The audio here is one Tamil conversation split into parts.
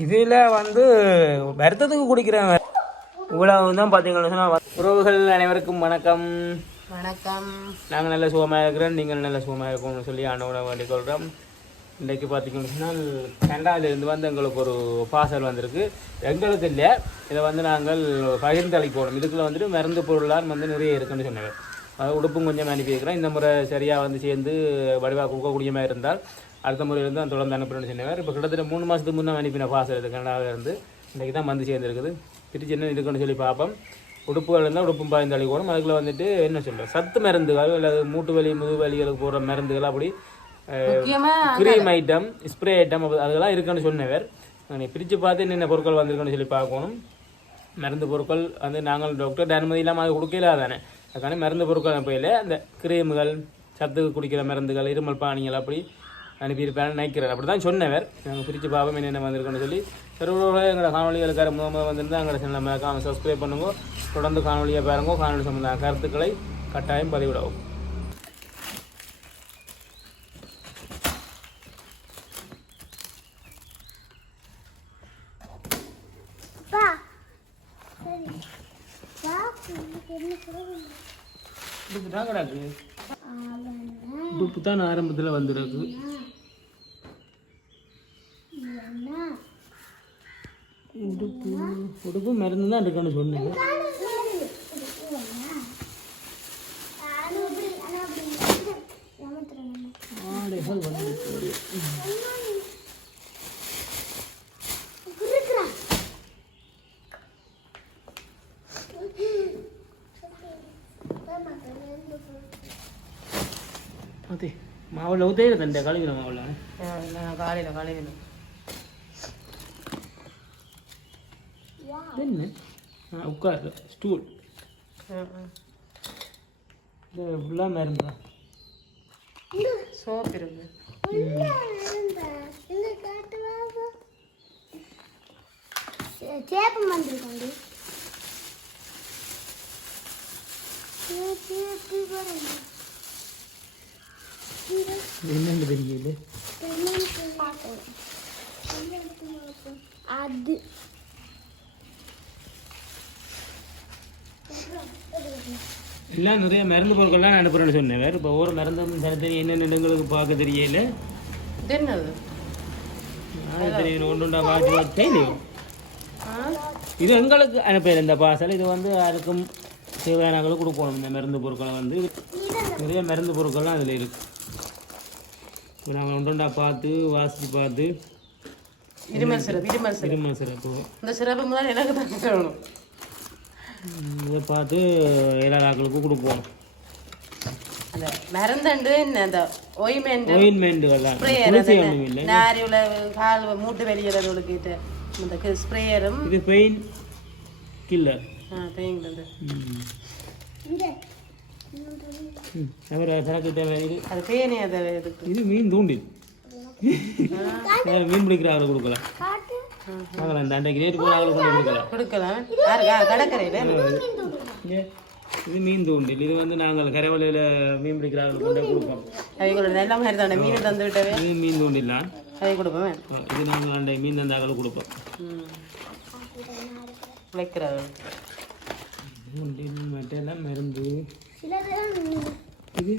இதில் வந்து வருத்தத்துக்கு குடிக்கிறேன். இவ்வளவு தான் பார்த்தீங்கன்னா உறவுகள் அனைவருக்கும் வணக்கம். வணக்கம். நாங்கள் நல்ல சுகமாக இருக்கிறோம், நீங்கள் நல்ல சுகமாக இருக்கணும்னு சொல்லி ஆண்டவனை வேண்டிக் கொள்கிறோம். இன்றைக்கு பார்த்தீங்கன்னா கனடாவிலிருந்து வந்து எங்களுக்கு ஒரு பார்சல் வந்திருக்கு. எங்களுக்கு இல்லை, இதை வந்து நாங்கள் பகிர்ந்தளிக்கணும். இதுக்குள்ள வந்துட்டு மருந்து பொருளாக வந்து நிறைய இருக்குன்னு சொன்னாங்க. அது உடுப்பும் கொஞ்சம் அனுப்பியிருக்கிறோம். இந்த முறை சரியாக வந்து சேர்ந்து வடிவாக கொடுக்கக்கூடிய மாதிரி இருந்தால் அடுத்த முறை இருந்து அந்த தொடர்ந்து அனுப்புறேன்னு சொன்னவர். இப்போ கிட்டத்தட்ட 3 மாதத்துக்கு முன்னே அனுப்பின பார்சல் இது கனடாவில் இருந்து இன்றைக்கி தான் வந்து சேர்ந்துருக்குது. திருச்சி என்ன இருக்குன்னு சொல்லி பார்ப்போம். உடுப்புகள் இருந்தால் உடுப்பும் பாய்ந்து அளிக்கணும். அதுக்குள்ள வந்துட்டு என்ன சொல்கிறோம், சத்து மருந்துகள் அல்லது மூட்டு வலி முதுகு வலிகளுக்கு போகிற மருந்துகள், அப்படி க்ரீம் ஐட்டம், ஸ்ப்ரே ஐட்டம் அதெல்லாம் இருக்குன்னு சொன்னவர். பிரித்து பார்த்து என்னென்ன பொருட்கள் வந்திருக்குன்னு சொல்லி பார்க்கணும். மருந்து பொருட்கள் வந்து நாங்கள் டாக்டர் அனுமதி இல்லாமல் அது கொடுக்கல தானே, அதுக்கான மருந்து பொருட்கள் அனுப்பையில் அந்த கிரீமுகள், சத்து குடிக்கிற மருந்துகள், இருமல் பானிகள் அப்படி அனுப்பியிருப்பேன்னு நினைக்கிறார். அப்படி தான் சொன்னவர். நாங்கள் பிரித்து பார்ப்போம் என்னென்ன வந்திருக்குன்னு சொல்லி. சர்வரோட எங்களோட காணொலிகளுக்கார முதல் வந்திருந்தால் எங்களோட சேனலை மறக்காம சப்ஸ்கிரைப் பண்ணுங்க. தொடர்ந்து காணொலியை பாருங்க. காணொலி சம்பந்தமான கருத்துக்களை கட்டாயம் பதிவிடவும். உடுப்பு தான் ஆரம்பத்தில் வந்துருக்கு. உடுப்பு மருந்து தான் இருக்குன்னு சொன்னேன். ஆடைகள் வந்து அதே மாவில் ஊற்றே தண்டை கழுவின மாவில் காலையில் என்ன உட்காரு ஸ்டூல் இது ஃபுல்லாக மருந்தா சோப்பு இருக்கு. சேப்பம் வந்துருக்கோண்டு என்னென்னு தெரியல. அது எல்லாம் நிறைய மருந்து பொருட்கள்லாம் அனுப்புறேன்னு சொன்னேன். வேறு இப்போ ஒவ்வொரு மருந்தும் தனித்தனி என்னென்ன இடங்களுக்கு பார்க்க தெரியல. இது என்னது? ஒன்றுண்டா பார்த்து தெரியும். இது எங்களுக்கு அனுப்புகிற இந்த பார்சல். இது வந்து யாருக்கும் தேவையானவங்களுக்கு கொடுக்கணும். இந்த மருந்து பொருட்களை வந்து நிறைய மருந்து பொருட்கள்லாம் அதில் இருக்குது. இப்போ நாங்கள் ஒன்றுண்டா பார்த்து வாசித்து பார்த்து இருமல் சிறப்பு இந்த சிறப்பு முதல்ல எனக்கு தான் சொல்லணும். இதை பார்த்து எல்லா நாட்களுக்கு கொடுப்போம். அந்த மருந்தண்டு அந்த ஒயின்மெண்ட்டுகள்லாம் கால் மூட்டு வெளியேறவங்களுக்கு இந்த ஸ்ப்ரேயரும் இது பெயின் கில்லர். பெயின் கில்லர் அது பேனே. இது மீன் தூண்டில். மீன் பிடிக்கிற அவரை கொடுக்கலாம். வாங்கலாம், இந்த அன்றைக்கு ரேட்டு போய் அவரை கொண்டு கொடுக்கலாம். கடற்கரையில் இது மீன் தூண்டில். இது வந்து நாங்கள் கரைவலையில் மீன் பிடிக்கிற அவரை கொண்டு கொடுப்போம். நல்ல மாதிரி தானே மீன் தந்து விட்டவே. இது மீன் தூண்டில்லாம் அதை கொடுப்போம். இது நாங்கள் அண்டை மீன் தந்தாக்கள் கொடுப்போம். வைக்கிறாங்க தூண்டில் மட்டெல்லாம் மருந்து. இது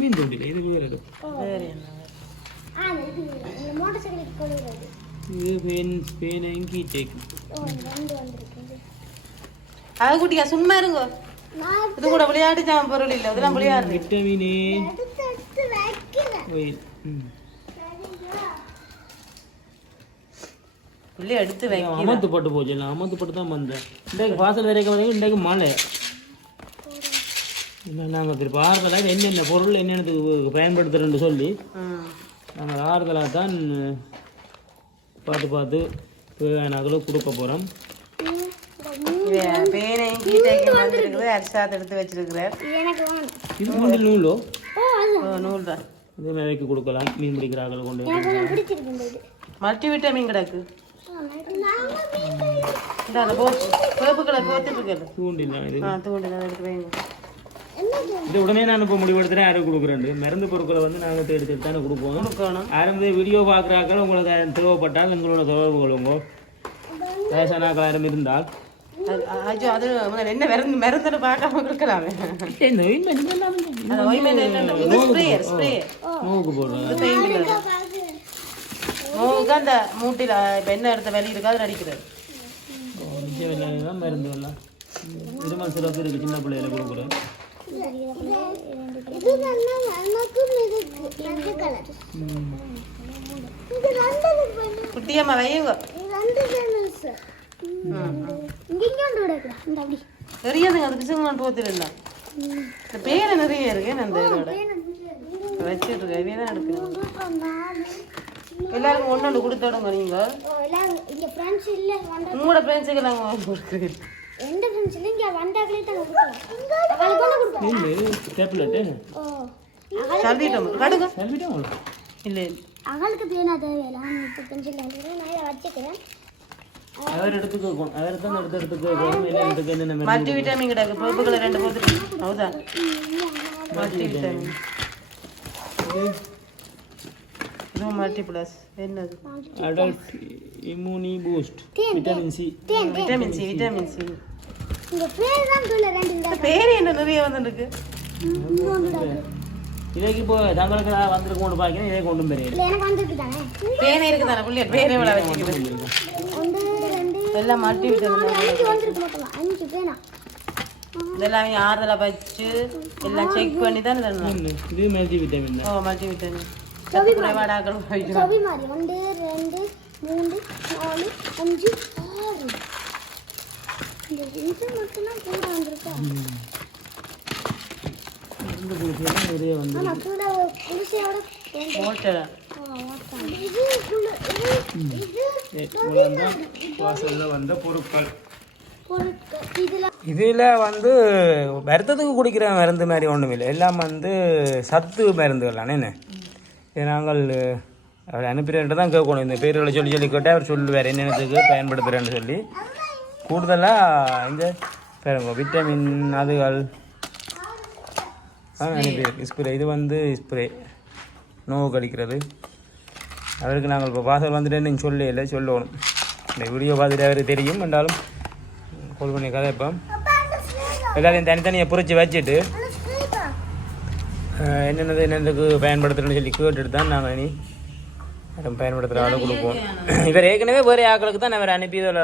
மீன் தூண்டில். இது வேறு இது பேனையும் கீச்சேக்கு. அது குட்டியா சும்மா இருங்க. இது கூட விளையாட்டு ஜாம பொருள் இல்லை, அதெல்லாம் விளையாடு. விட்டமினே எடுத்து வைக்க அமர்த்து போட்டு போச்சு. இல்லை அமர்த்து போட்டு தான் வந்தேன். இன்றைக்கு வாசல் வரைக்கும் வரைக்கும் இன்றைக்கு மழை. நாங்கள் திருப்பி ஆறுதலாக என்னென்ன பொருள் என்னென்னதுக்கு பயன்படுத்துகிறேன்னு சொல்லி நாங்கள் ஆறுதலாக தான் பார்த்து பார்த்து நாங்களும் கொடுக்க போகிறோம். பேனையும் கீட்டைக்கும் வந்துருக்குது. அரிசாத்து எடுத்து வச்சிருக்கிறார். இது மூண்டில் நூலோ நூல் தான். இதே மாதிரி கொடுக்கலாம். மீன் பிடிக்கிறார்கள் கொண்டு மல்டி விட்டமின் கிடக்கு. இந்த போப்பு கலர் போட்டு இருக்கு. தூண்டில் தூண்டில் எடுத்து வைங்க. இது உடனே நான் இப்போ முடிவெடுத்துறேன் யாரும் கொடுக்குறேன். மருந்து பொருட்களை வந்து நாங்கள் தேடி தேடி தானே கொடுப்போம். யாரும் வீடியோ பார்க்குறாக்கள் உங்களுக்கு தேவைப்பட்டால் எங்களோட தொடர்பு கொள்ளுங்க. வயசானாக்கள் யாரும் இருந்தால் அது என்ன மருந்து பார்க்காம கொடுக்கலாமே. நோவுக்கு போடுறோம். நோவுக்கு அந்த மூட்டில் என்ன எடுத்த வெளி இருக்காது அடிக்கிறது. மருந்து எல்லாம் இருமல் சிறப்பு இருக்கு. சின்ன பிள்ளைகளை கொடுக்குறேன். குட்டியம்மா வையுங்க. தெரியாதுங்க அது பிசுங்கன்னு போத்திருந்தா. இந்த பேரை நிறைய இருக்கு. அந்த இதோட வச்சுட்டு இருக்கேன் தான் எடுக்கணும். எல்லாருக்கும் ஒன்று ஒன்று கொடுத்துடுங்க. நீங்க உங்களோட ஃப்ரெண்ட்ஸுக்கு நாங்கள் கொடுக்குறேன். எந்த ஃப்ரெண்ட்ஸ் இல்ல இங்க வந்தாங்களே தான் இல்ல அவளுக்கு பேனா தேவையில்ல. 35 நான் வச்சுக்கிறேன். அவர் எடுத்துக்கோங்க. அவர் தான் எடுத்துக்கோங்க. இல்ல எடுத்துக்க என்ன மல்டி விட்டமின் கிடக்கு. பருப்புகளை 2 போட்டு ஹவுதா மல்டி விட்டமின். இது மல்டி பிளஸ் என்னது? Adult இம்யூனி boost vitamin C. Vitamin C. இந்த பேர் தான் சொல்ல ரெண்டு பேர் என்ன நிறைய வந்துருக்கு. இதேக்கு இப்போ தங்களுக்கு வந்திருக்கு கொண்டு பாக்கணும். இதே கொண்டு போறீங்க. எனக்கு வந்திருக்கு தானே. பேனே இருக்கு தானே. புள்ள பேரே வள வச்சிருக்கு. 1 2 எல்லாம் மல்டி விட்டமின் 5 வந்திருக்கு மொத்தமா 5 பேனா. இதெல்லாம் ஆறுதலா வச்சு எல்லாம் செக் பண்ணி தான் தரணும். இது மல்டி விட்டமின் தான். ஓ மல்டி விட்டமின். சத்து குறைபாடாக்கள் போயிடும். சோபி மாதிரி 1 2 3 4 5 6 இந்த இது மட்டும் தான் கூட வந்திருக்கா. இந்த குளிச்சா நிறைய வந்து ஆனா கூட குளிச்சையோட ஓட்டடா. இது வாசல்ல வந்த பொருட்கள். இதுல இதில் வந்து வருத்தத்துக்கு குடிக்கிற மருந்து மாதிரி ஒன்றும் இல்லை. எல்லாம் வந்து சத்து மருந்துகள் என்ன. இது நாங்கள் அவர் அனுப்பிட்டு தான் கேட்கணும். இந்த பேர்களை சொல்லி சொல்லி கேட்டால் அவர் சொல்லுவார் என்னென்னத்துக்கு பயன்படுத்துகிறேன்னு சொல்லி. கூடுதலாக இந்த பாருங்க விட்டமின் அதுகள் அனுப்பியிருக்கு. ஸ்ப்ரே இது வந்து ஸ்ப்ரே நோவு கடிக்கிறது. அவருக்கு நாங்கள் இப்போ வாசல் வந்துட்டு நீங்கள் சொல்லல சொல்லணும். இந்த வீடியோ பார்த்துட்டு அவருக்கு தெரியும். என்றாலும் கால் பண்ணி கதைப்போம். எல்லாத்தையும் தனித்தனியாக புரிச்சு வச்சுட்டு என்னென்னதுக்கு பயன்படுத்துகிறேன்னு சொல்லி கேட்டுட்டு தான் நாங்கள் இனி பயன்படுத்துகிற ஆளை கொடுப்போம். இவர் ஏற்கனவே வேறு ஆக்களுக்கு தான் அவர் அனுப்பி இதில்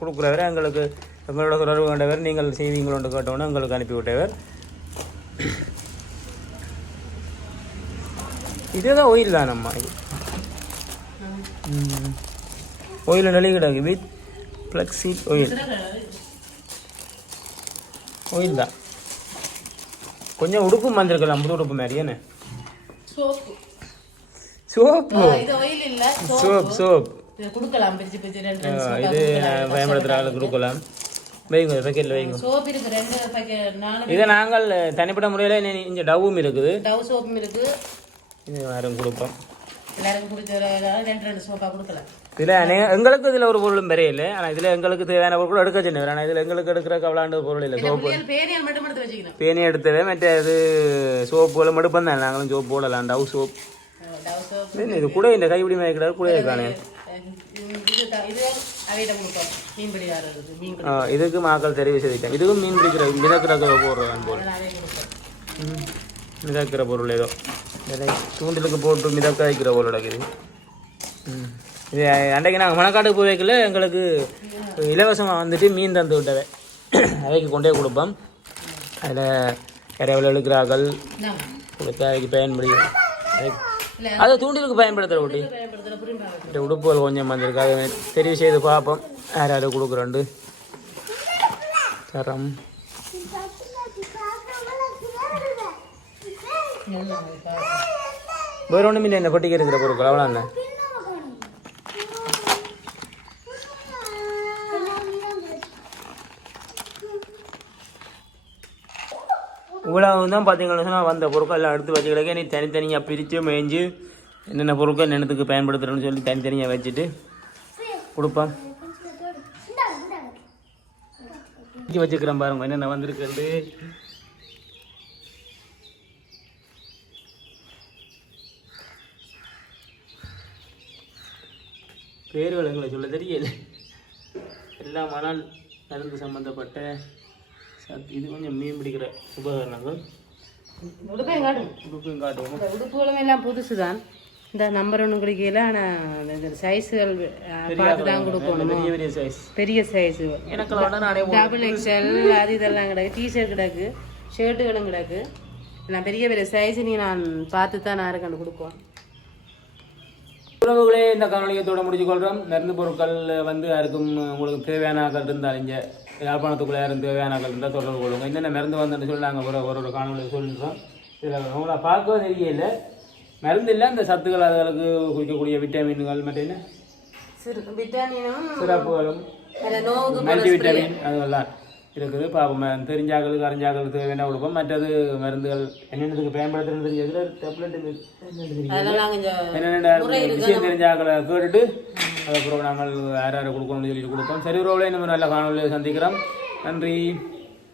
கொடுக்குறவர். எங்களுக்கு எங்களோட தொடர்பு கொண்டவர். நீங்கள் செய்வீங்களோன்னு கேட்டோன்னே எங்களுக்கு அனுப்பி விட்டவர். இதுதான் ஆயில் தான். நம்ம இது ஆயில் நெளி கிடக்கு. வித் ஃப்ளக்ஸீட் ஆயில் தான். கொஞ்சம் உடுப்பும் வந்திருக்கலாம். புது உடுப்பு மாதிரி என்ன சோப்பு சோப் கொடுக்கலாம். இது பயன்படுத்துகிற ஆளுக்கு கொடுக்கலாம். வைங்க பேக்கெட்டில் வைங்க. சோப் இருக்கு 2 பேக்கெட். இதை நாங்கள் தனிப்பட்ட முறையில் இங்கே டவ்வும் இருக்குது. டவ் சோப்பும் இருக்கு. இது யாரும் கொடுப்போம். எல்லாருக்கும் பிடிச்ச 2 சோப்பா கொடுக்கலாம். இதில் எங்களுக்கு இதில் ஒரு பொருளும் பெரிய. ஆனால் இதில் எங்களுக்கு தேவையான பொருள் எடுக்க சொன்னவர். ஆனால் இதில் எங்களுக்கு எடுக்கிற கவலாண்டு பொருள் இல்லை. சோப்பு பேனி எடுத்தவே மற்ற இது சோப்புகளும் எடுப்போம் தான். நாங்களும் சோப்பு போடலாம். டவ் சோப் இது கூட இந்த கைப்பிடி மயக்கிறாரு கூட இருக்கானே. இதுக்கு மக்கள் தெரிவு செய்திட்டேன். இதுக்கும் மீன் பிடிக்கிற மிதக்கிற போடுறேன் போல். மிதக்கிற பொருள் ஏதோ தூண்டிலுக்கு போட்டு மிதக்க வைக்கிற பொருள் இது. இது அன்றைக்கு நாங்கள் மணக்காட்டுக்கு போய் வைக்கல. எங்களுக்கு இலவசமாக வந்துட்டு மீன் தந்து விட்டவை. அவைக்கு கொண்டே கொடுப்போம். அதில் இறைவல் இழுக்கிறார்கள் கொடுத்து அவைக்கு பயன்படுது. அதை தூண்டிலுக்கு பயன்படுத்துகிற ஊட்டி இந்த உடுப்புகள் கொஞ்சம் வந்திருக்கு. அதை தெரிவு செய்து பார்ப்போம். யாராவது கொடுக்குறோண்டு தரம். வேறு ஒன்றும் இல்லை. இந்த கொட்டிக்கு இருக்கிற பொருட்கள் அவ்வளோ என்ன. இவ்வளவு தான் பார்த்தீங்கன்னா சொன்னால் வந்த பொருட்கள் எல்லாம் எடுத்து வச்சுக்கிட்டே நீ தனித்தனியாக பிரித்து மேய்ஞ்சு என்னென்ன பொருட்கள் என்னத்துக்கு பயன்படுத்துகிறேன்னு சொல்லி தனித்தனியாக வச்சுட்டு கொடுப்பேன். வச்சுக்கிறேன் பாருங்க என்னென்ன வந்திருக்கிறது. பேர்கள் எங்களை சொல்ல தெரியல. எல்லாம் மணல் மருந்து சம்மந்தப்பட்ட இது கொஞ்சம் மீன் பிடிக்கிற உபகரணங்கள். உடுப்பையும் காட்டும். உடுப்பையும் காட்டுவோம். இந்த உடுப்புகளும் எல்லாம் புதுசு தான். இந்த நம்பர் ஒன்றும் கிடைக்கல. ஆனால் இந்த சைஸுகள் பார்த்து தான் கொடுக்கணும். பெரிய பெரிய சைஸ், பெரிய சைஸு எனக்கு டபுள் எக்ஸ்எல் அது இதெல்லாம் கிடக்கு. டிஷர்ட் கிடக்கு, ஷர்ட்டுகளும் கிடக்கு. நான் பெரிய பெரிய சைஸு நீ நான் பார்த்து தான் நான் இருக்கண்டு கொடுப்போம். உறவுகளே, இந்த காணொலியத்தோட முடிச்சுக்கொள்கிறோம். மருந்து பொருட்கள் வந்து யாருக்கும் உங்களுக்கு தேவையான ஆக்கள் இருந்தால் இங்கே யாழ்ப்பாணத்துக்குள்ளே யாரும் தேவையான ஆக்கள் இருந்தால் தொடர்பு கொள்ளுங்க. என்னென்ன மருந்து வந்துன்னு சொல்லி நாங்கள் ஒரு காணொலி சொல்லிடுறோம். இதில் உங்களை பார்க்கவே தெரியல. மருந்து இல்லை, அந்த சத்துக்கள் அதுகளுக்கு குடிக்கக்கூடிய விட்டமின்கள் மற்றும் என்ன விட்டமினும் சிறப்புகளும் மல்டி விட்டமின் அதெல்லாம் இருக்குது. பார்ப்போம், தெரிஞ்சாக்களுக்கு அறிஞ்சாக்களுக்கு தேவையான கொடுப்போம். மற்றது மருந்துகள் என்னென்னதுக்கு பயன்படுத்துறது தெரியாது. டேப்லெட் என்னென்ன விஷயம் தெரிஞ்சாக்களை கேட்டுட்டு அதுக்கப்புறம் நாங்கள் யார் யாரை கொடுக்கணும்னு சொல்லிட்டு கொடுப்போம். சரி உறவுகளே, இன்னும் நல்ல காணொலியை சந்திக்கிறோம். நன்றி.